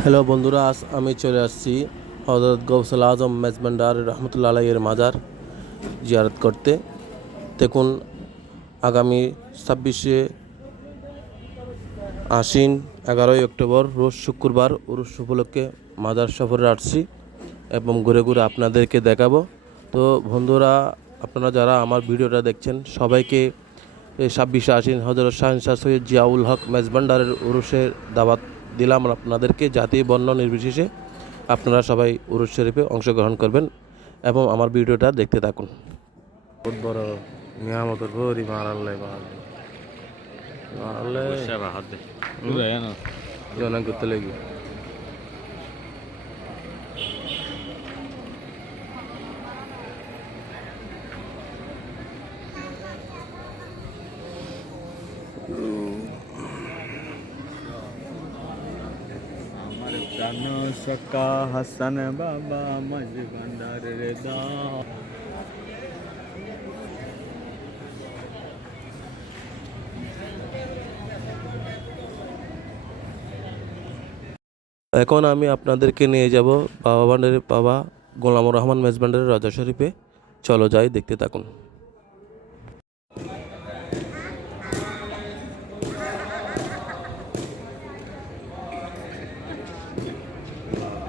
Hello বন্ধুরা, আজ আমি চলে আসছি হজরত গৌসল আজম মেজবান্ডার রহমতুল্লা আলাইয়ের মাজার জিয়ারত করতে। দেখুন, আগামী ছাব্বিশে আশ্বিন এগারোই অক্টোবর রোজ শুক্রবার উরুষ উপলক্ষে মাজার সফরে আসছি এবং ঘুরে ঘুরে আপনাদেরকে দেখাবো। তো বন্ধুরা, আপনারা যারা আমার ভিডিওটা দেখছেন, সবাইকে ছাব্বিশে আশ্বিন হজরত শাহিন শাহ সৈয়দ জিয়াউল হক মেজবান্ডারের উরুষের দাওয়াত দিলাম আপনাদেরকে জাতি বর্ণ নির্বিশেষে। আপনারা সবাই উরুষ শরীফে অংশগ্রহণ করবেন এবং আমার ভিডিওটা দেখতে থাকুন। বহুত বড় নিয়ামতের ভরি করতে লেগে। সকা বাবা দাও এখন আমি আপনাদেরকে নিয়ে যাব বাবা ভান্ডারের, বাবা গোলামুর রহমান মেজবান্ডারের রাজা শরীফে। চলো যাই, দেখতে থাকুন।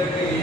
de